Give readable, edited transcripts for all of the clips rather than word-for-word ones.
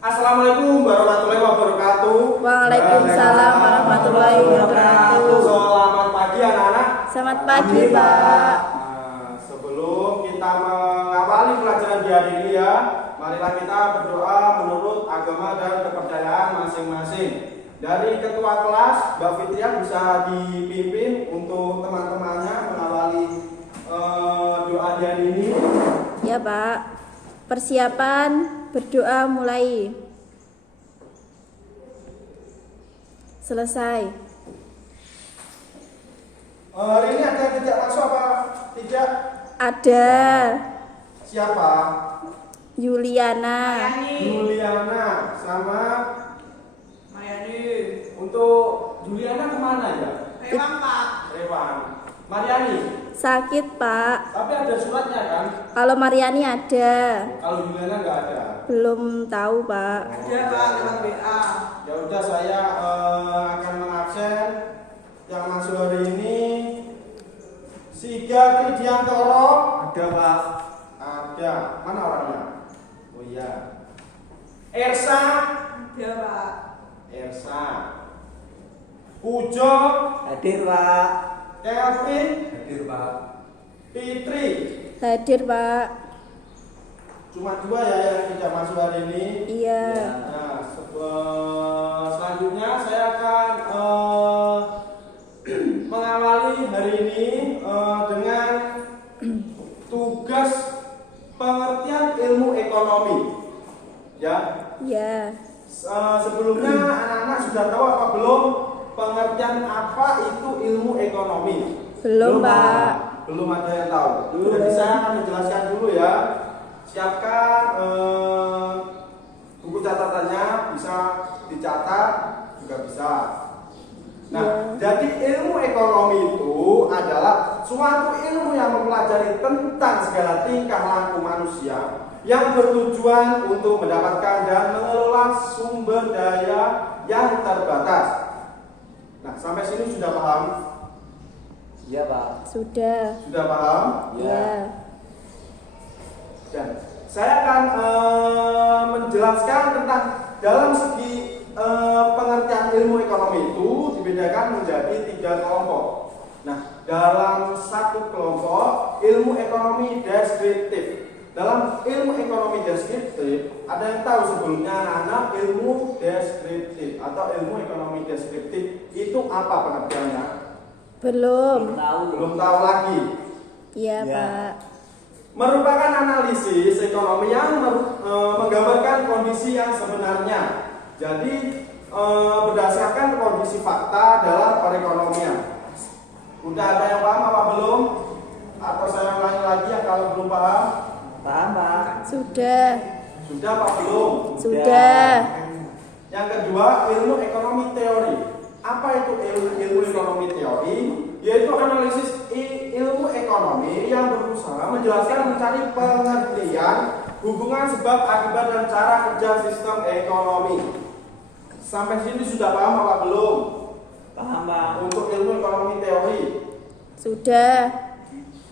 Assalamualaikum warahmatullahi wabarakatuh. Waalaikumsalam warahmatullahi wabarakatuh. Selamat pagi anak-anak. Selamat pagi, Pak. Sebelum kita mengawali pelajaran di hari ini ya, marilah kita berdoa menurut agama dan kepercayaan masing-masing. Dari ketua kelas, Mbak Fitria bisa dipimpin untuk teman-temannya mengawali doa di hari ini. Ya, Pak. Persiapan berdoa mulai. Selesai. Hari ini ada yang tidak masuk apa tidak? Ada Siapa? Yuliana. Juliana sama Mariani. untuk Juliana kemana ya? Rewan, Pak. Rewan. Mariani. Sakit, Pak. Tapi ada suratnya kan? Kalau Mariani ada. Kalau Juliana nggak ada. Belum tahu, Pak. Ada, Pak, lewat WA. Ya udah saya akan mengabsen yang masuk hari ini. Siga Tridiantoro. Ada Pak. Ada. Mana orangnya? Oh iya. Ersa. Ada, Pak. Ersa. Pujo. Hadir Pak. Kelvin. Hadir Pak. Fitri. Hadir, Pak. Cuma dua ya yang tidak masuk hari ini. Iya. Nah, selanjutnya saya akan mengawali hari ini dengan tugas pengertian ilmu ekonomi. Ya. Ya. Sebelumnya anak-anak sudah tahu apa belum pengertian apa itu ilmu ekonomi? Belum, Pak. Belum ada yang tahu. Jadi saya akan menjelaskan dulu ya. Siapkan buku catatannya, bisa dicatat juga bisa. Nah, jadi ilmu ekonomi itu adalah suatu ilmu yang mempelajari tentang segala tingkah laku manusia yang bertujuan untuk mendapatkan dan mengelola sumber daya yang terbatas. Nah, sampai sini sudah paham? Iya Pak. Sudah. Sudah paham? Ya. Dan saya akan menjelaskan tentang dalam segi pengertian ilmu ekonomi itu dibedakan menjadi 3 kelompok. Nah, dalam satu kelompok ilmu ekonomi deskriptif. Dalam ilmu ekonomi deskriptif, ada yang tahu sebelumnya anak-anak ilmu deskriptif atau ilmu ekonomi deskriptif itu apa pengertiannya? Belum. Belum tahu lagi. Iya, Ya. Pak. Merupakan analisis ekonomi yang menggambarkan kondisi yang sebenarnya. Jadi berdasarkan kondisi fakta dalam perekonomian. Udah ada yang paham apa belum? Atau saya ulangi lagi ya kalau belum paham? Paham Pak. Sudah. Sudah apa belum? Sudah. Yang kedua ilmu ekonomi teori. Apa itu ilmu ekonomi teori? Yaitu analisis ilmu ekonomi yang berusaha menjelaskan mencari pengertian hubungan sebab akibat dan cara kerja sistem ekonomi. Sampai sini sudah paham apa belum? Paham Pak. Untuk ilmu ekonomi teori. Sudah.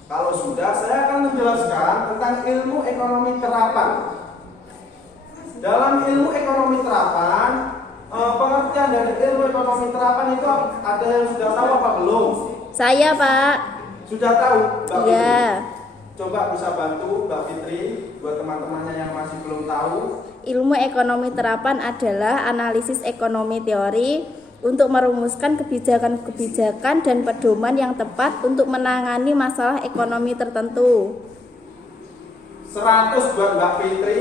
Kalau sudah, saya akan menjelaskan tentang ilmu ekonomi terapan. Dalam ilmu ekonomi terapan, pengertian dari ilmu ekonomi terapan itu ada yang sudah tahu apa belum? Saya, Pak. Sudah tahu, Mbak Fitri? Iya. Coba bisa bantu Mbak Fitri buat teman-temannya yang masih belum tahu. Ilmu ekonomi terapan adalah analisis ekonomi teori untuk merumuskan kebijakan-kebijakan dan pedoman yang tepat untuk menangani masalah ekonomi tertentu. 100 buat Mbak Fitri.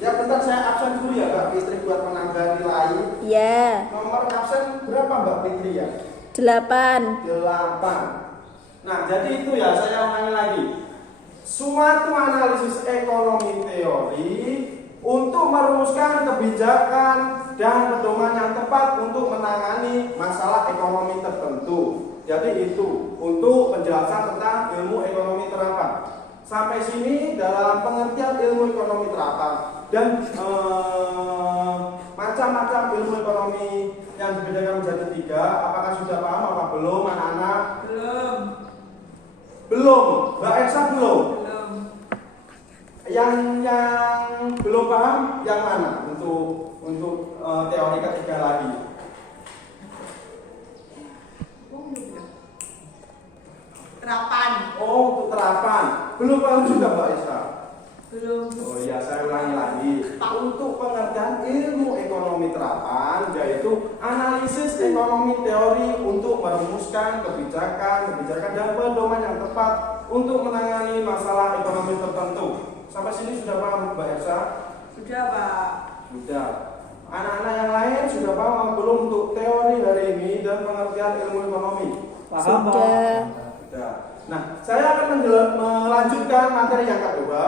Ya bentar saya absen dulu ya Mbak Fitri buat menambah nilai. Ya. Nomor absen berapa Mbak Fitri ya? 8. 8. Nah, jadi itu ya saya ulangi lagi. Suatu analisis ekonomi teori untuk merumuskan kebijakan dan pedoman yang tepat untuk menangani masalah ekonomi tertentu. Jadi itu untuk penjelasan tentang ilmu ekonomi terapan. Sampai sini dalam pengertian ilmu ekonomi terapan dan macam-macam ilmu ekonomi yang dibedakan menjadi 3. Apakah sudah paham apa belum anak-anak? Belum. Belum. Mbak Elsa belum. Belum. yang belum paham yang mana untuk teori ketiga lagi? Terapan. Oh, untuk terapan. Belum paham juga Mbak Esa? Belum. Oh iya, saya ulangi lagi. Untuk pengertian ilmu ekonomi terapan, yaitu analisis ekonomi teori untuk merumuskan kebijakan dan pedoman yang tepat untuk menangani masalah ekonomi tertentu. Sampai sini sudah paham Mbak Elsa? Sudah, Pak. Sudah. Anak-anak yang lain sudah paham belum untuk teori hari ini dan pengertian ilmu ekonomi? Paham, Pak? Sudah. Sudah. Nah, saya akan melanjutkan materi yang kedua,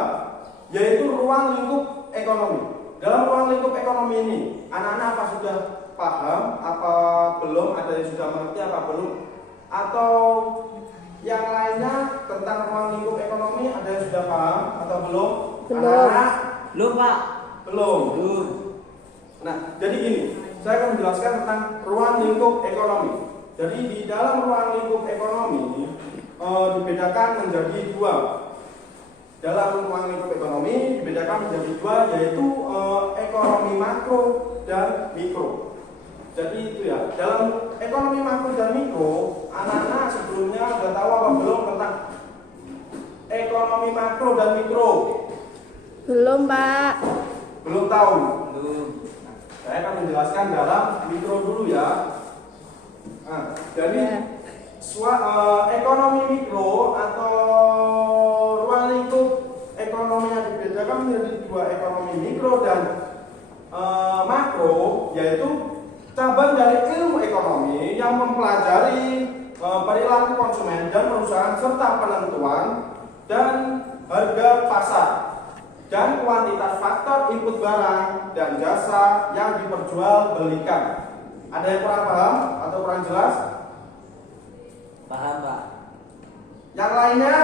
yaitu ruang lingkup ekonomi. Dalam ruang lingkup ekonomi ini, anak-anak apa sudah paham? Apa belum? Ada yang sudah mengerti apa belum? Atau yang lainnya tentang ruang lingkup ekonomi ada yang sudah paham atau belum? Belum. Anak-anak? Belum, Pak. Belum. Belum. Nah, jadi gini, saya akan menjelaskan tentang ruang lingkup ekonomi. Jadi di dalam ruang lingkup ekonomi ini dibedakan menjadi dua. Dalam ruang lingkup ekonomi dibedakan menjadi dua, yaitu ekonomi makro dan mikro. Jadi itu ya, dalam ekonomi makro dan mikro, anak-anak sebelumnya sudah tahu apa belum tentang ekonomi makro dan mikro? Belum, Pak. Belum tahu. Belum. Nah, saya akan menjelaskan dalam mikro dulu ya. Nah, jadi Ya. ekonomi mikro atau ruang lingkup ekonomi yang dibedakan menjadi dua, ekonomi mikro dan makro, yaitu cabang dari ilmu ekonomi yang mempelajari perilaku konsumen dan perusahaan serta penentuan dan harga pasar dan kuantitas faktor input barang dan jasa yang diperjualbelikan. Ada yang kurang paham atau kurang jelas? Paham, Pak? Yang lainnya?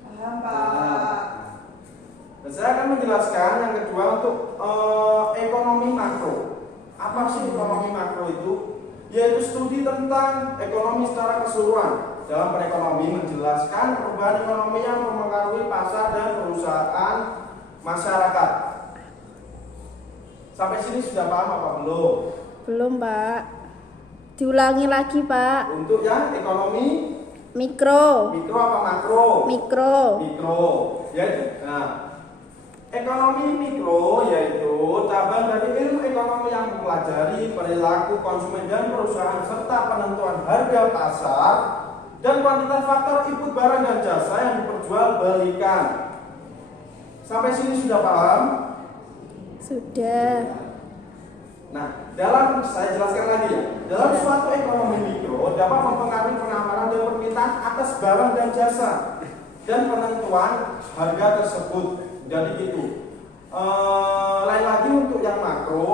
Paham, Pak. Dan saya akan menjelaskan yang kedua untuk ekonomi makro. Apa sih ekonomi makro itu? Yaitu studi tentang ekonomi secara keseluruhan. Dalam perekonomi menjelaskan perubahan ekonomi yang mempengaruhi pasar dan perusahaan masyarakat. Sampai sini sudah paham apa belum? Belum, Pak. Diulangi lagi, Pak. Untuk yang ekonomi Mikro. mikro apa makro? Mikro. Mikro. Yaitu, nah, ekonomi mikro yaitu cabang dari ilmu ekonomi yang mempelajari perilaku konsumen dan perusahaan serta penentuan harga pasar dan kuantitas faktor input barang dan jasa yang diperjualbelikan. Sampai sini sudah paham? Sudah. Nah, saya jelaskan lagi ya. Dalam suatu ekonomi mikro dapat mempengaruhi pengamanan dan permintaan atas barang dan jasa dan penentuan harga tersebut. Jadi gitu. Lain lagi untuk yang makro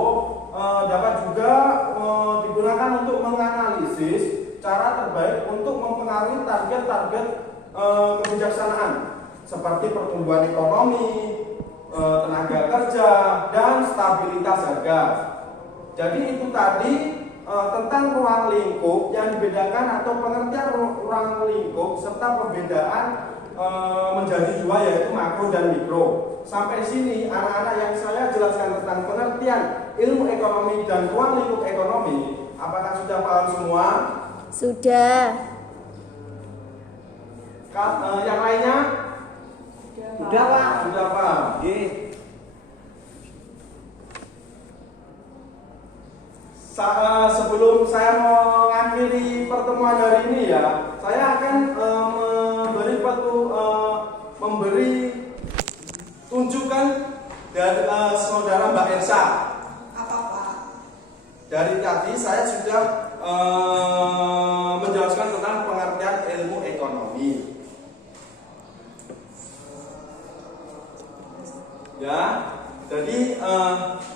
dapat juga digunakan untuk menganalisis cara terbaik untuk mempengaruhi target-target kebijaksanaan seperti pertumbuhan ekonomi, tenaga kerja, dan stabilitas harga. Jadi itu tadi tentang ruang lingkup yang dibedakan atau pengertian ruang lingkup serta perbedaan menjadi dua, yaitu makro dan mikro. Sampai sini anak-anak yang saya jelaskan tentang pengertian ilmu ekonomi dan ruang lingkup ekonomi, apakah sudah paham semua? Sudah. Yang lainnya? Sudah, Pak. Sudah paham. Oke. Sebelum saya mengakhiri pertemuan hari ini ya, saya akan memberi tunjukkan dari saudara Mbak Elsa. Apa, Pak? Dari tadi saya sudah menjelaskan tentang pengertian ilmu ekonomi. Ya, jadi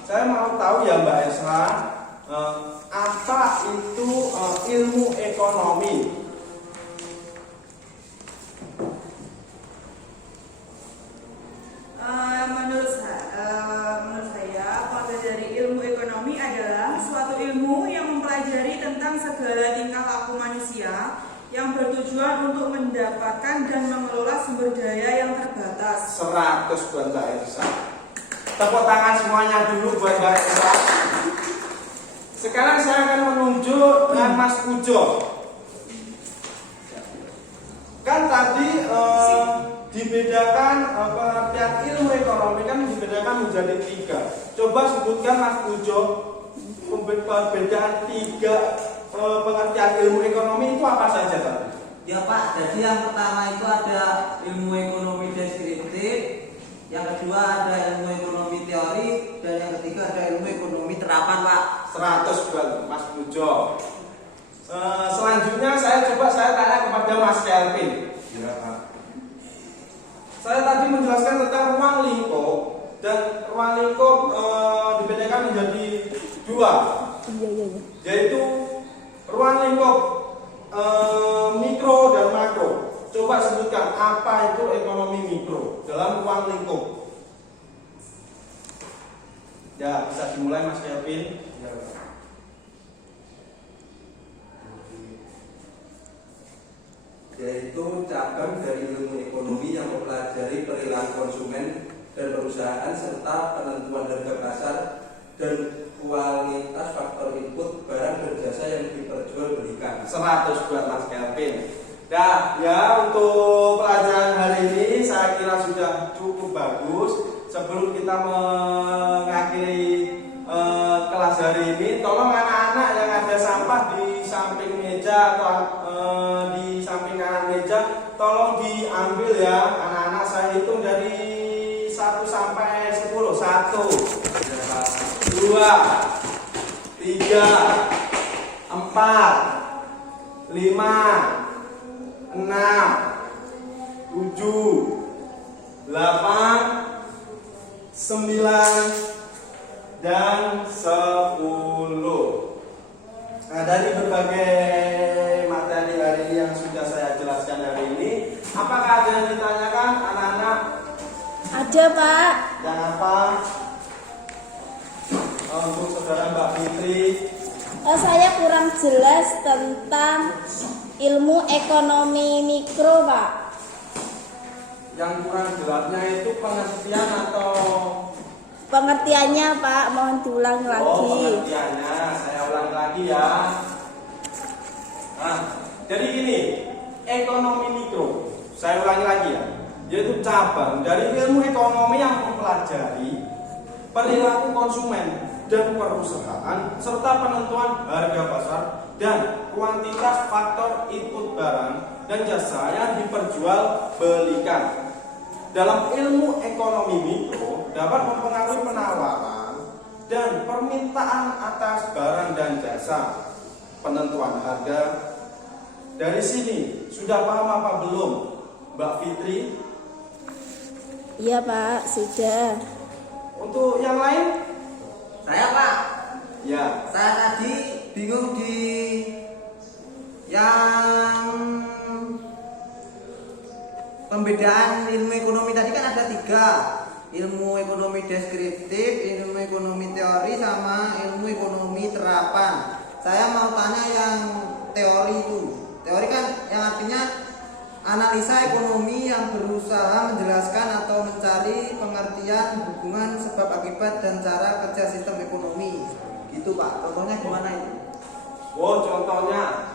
saya mau tahu ya Mbak Elsa, apa itu ilmu ekonomi? Menurut saya, konsep dari ilmu ekonomi adalah suatu ilmu yang mempelajari tentang segala tingkah laku manusia yang bertujuan bertujuan untuk mendapatkan dan mengelola sumber daya yang terbatas. 100 buat Mbak Elsa. Tepuk tangan semuanya dulu buat Mbak Elsa. Sekarang saya akan menunjuk dengan Mas Pujo. Kan tadi dibedakan pengertian ilmu ekonomi kan dibedakan menjadi 3. Coba sebutkan Mas Pujo perbedaan 3 pengertian ilmu ekonomi itu apa saja tadi? Ya Pak, jadi yang pertama itu ada ilmu ekonomi deskriptif, yang kedua ada ilmu ekonomi teori, dan yang ketiga ada ilmu ekonomi terapan Pak. 100 buat Mas Pujo. Selanjutnya saya tanya kepada Mas Kelvin. Ya, Pak. Saya tadi menjelaskan tentang ruang lingkup dan ruang lingkup dibedakan menjadi 2, Iya. yaitu ruang lingkup mikro dan makro. Coba sebutkan apa itu ekonomi mikro dalam ruang lingkup. Ya, bisa dimulai Mas Kelvin. Ya, Pak. Yaitu cabang dari ilmu ekonomi yang mempelajari perilaku konsumen dan perusahaan serta penentuan harga pasar dan kualitas faktor input barang dan jasa yang diperjualbelikan. 100 buat Mas Kelvin. Nah, ya untuk pelajaran hari ini saya kira sudah cukup bagus. Sebelum kita mengakhiri kelas hari ini, tolong anak-anak yang ada sampah di samping meja atau di samping kanan meja, tolong diambil ya. Anak-anak saya hitung dari 1 sampai 10. 1, 2, 3, 4, 5, 6, 7, 8, 9, dan 10. Nah, dari berbagai materi hari ini yang sudah saya jelaskan hari ini, apakah ada yang ditanyakan anak-anak? Ada Pak. Yang apa? Untuk saudara Mbak Fitri. Saya kurang jelas tentang ilmu ekonomi mikro Pak. Yang kurang jelasnya itu pengertian atau Pengertiannya Pak, mohon diulang Oh, lagi. pengertiannya saya ulang lagi ya. Nah, jadi gini, ekonomi mikro, saya ulangi lagi ya, yaitu cabang dari ilmu ekonomi yang mempelajari perilaku konsumen dan perusahaan serta penentuan harga pasar dan kuantitas faktor input barang dan jasa yang diperjualbelikan. Dalam ilmu ekonomi mikro dapat mempengaruhi penawaran dan permintaan atas barang dan jasa, penentuan harga. Dari sini sudah paham apa belum, Mbak Fitri? Iya Pak, sudah. Untuk yang lain? Saya Pak, Ya. saya tadi bingung di yang pembedaan ilmu ekonomi tadi kan ada 3, ilmu ekonomi deskriptif, ilmu ekonomi teori, sama ilmu ekonomi terapan. Saya mau tanya yang teori itu. Teori kan yang artinya analisa ekonomi yang berusaha menjelaskan atau mencari pengertian hubungan sebab akibat dan cara kerja sistem ekonomi. Gitu Pak, contohnya gimana itu? Oh, contohnya.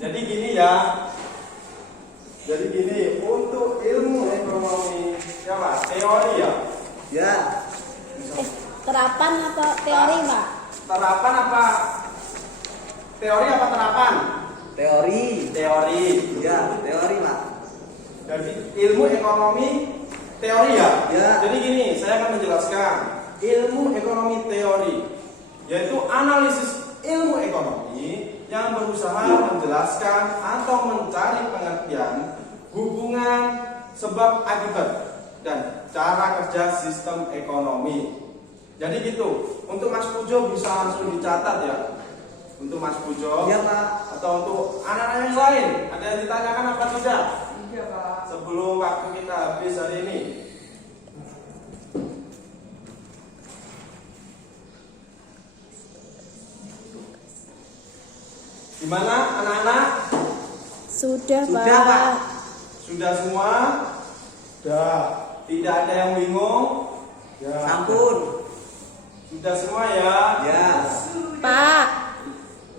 Jadi gini ya. Jadi gini, untuk ilmu ekonomi ya Pak, teori ya. Ya, Terapan atau teori Pak? Terapan apa? Teori apa terapan? teori. Teori. Ya, teori Pak. Jadi ilmu ekonomi teori ya. Ya. Jadi gini, saya akan menjelaskan ilmu ekonomi teori, yaitu analisis ilmu ekonomi yang berusaha menjelaskan atau mencari pengertian hubungan sebab akibat dan cara kerja sistem ekonomi. Jadi gitu. Untuk Mas Pujo bisa langsung dicatat ya. Untuk Mas Pujo. Iya Pak. Atau untuk anak-anak yang lain, ada yang ditanyakan apa tidak? Iya Pak. Sebelum waktu kita habis hari ini. Gimana anak-anak? Sudah, Sudah, Pak. Pak. Sudah semua? Sudah. Tidak ada yang bingung? Ya. Sampun. Sudah semua ya? Ya. Pak,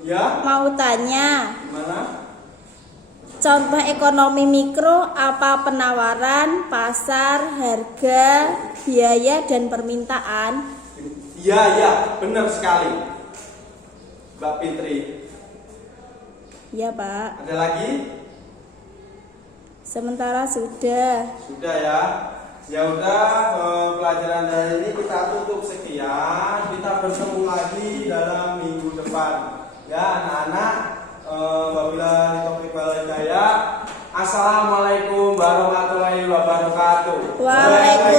Ya? mau tanya. Gimana? Contoh ekonomi mikro apa penawaran, pasar, harga, biaya, dan permintaan? Iya, ya, benar sekali. Mbak Fitri. Ya, Pak. Ada lagi? Sementara sudah. Sudah ya. Ya udah, pelajaran dari ini kita tutup sekian. Kita bertemu lagi dalam minggu depan. Ya, anak-anak, wabillahi taufiq wal hidayah. Assalamualaikum warahmatullahi wabarakatuh. Waalaikumsalam.